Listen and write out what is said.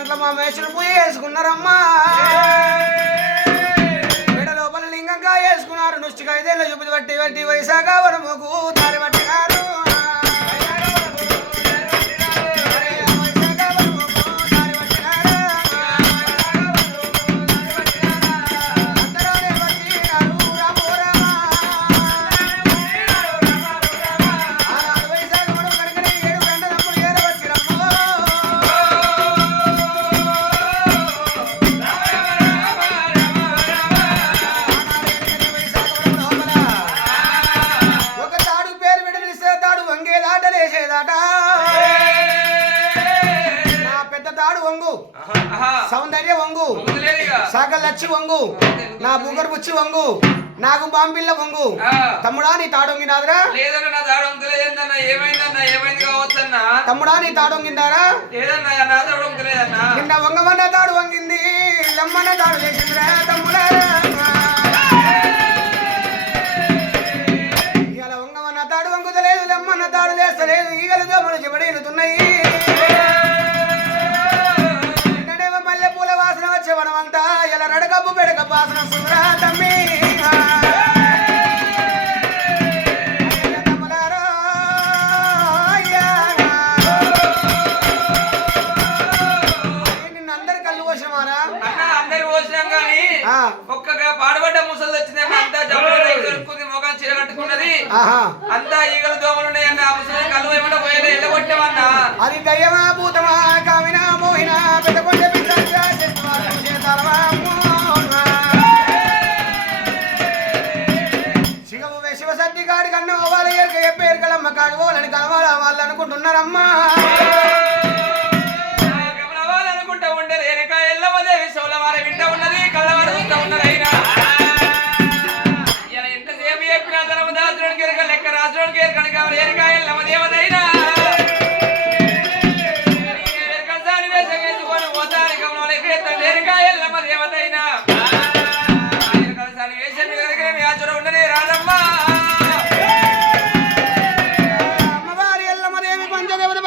దాంట్లో మా మేషులు పూజ చేసుకున్నారమ్మా మెడ లోపల లింగంగా వేసుకున్నారు నుష్టిగా 5 ఏళ్ళ చూపులు బట్టి వైశాఖ వరముకు దారి పట్టినారు సౌందర్య వంగు సకల లచ్చి వంగు నా బుగర్ బుచ్చి వంగు నాకు బాంబిల్ల వంగు తమ్ముడా నీ తాడొంగినాదరా లేదన్నా నా తాడొంగలేదన్నా ఏమైందన్నా ఏమైంది కావచ్చన్నా తమ్ముడా నీ తాడొంగిందారా లేదన్నా నా తాడొంగలేదన్నా నిన్న వంగమన్న తాడు వంగింది లమ్మన్న తాడు చేసిందిరా తమ్ముడా ఇవాళ వంగమన్న తాడు వంగుతలేదు లమ్మన్న తాడు లేస్తలేదు ఈగలు దోమలు చెబడేలుతున్నాయి వనమంతా ఇలా నడకప్పు పెడక పాసన సుందరా తమ్మి నిన్నందరి కళ్ళు పోసినామారా అందరి పోసినాం కానీ ఒక్కగా పాడుబడ్డ ముసలు వచ్చిందన్న అంతా జబ్బుకుంది మొఖం చీర కట్టుకున్నది అంతా ఈగలు దోమలు ఉన్నాయన్న ఆ ముసలి కళ్ళు ఏమన్నా పోయేది ఎల్లగొట్టామన్నా అది దయ్యమా భూతమా కామినా మోహినా పెద్దకొండ శివసత్తి కాడి కన్నా వాళ్ళ పేరు కలమ్మ కాడు వాళ్ళని కలవాల వాళ్ళు అనుకుంటున్నారమ్మా అనుకుంటా ఉండరు వెనక ఎల్లవదేవి సోలవార వింట ఉన్నది కళ్ళవార చూస్తా ఉన్నారు అయినా ఇలా ఎంతసేపు చెప్పినా ధర్మదాసుడికి ఎరక లెక్క రాజుడికి ఎరకని కావాలి ఎనక ఎల్లవదేవదైనా వేసం వేసుకొని పోతారు కమలకి ఎనక ఎల్లమ్మ దేవతైనా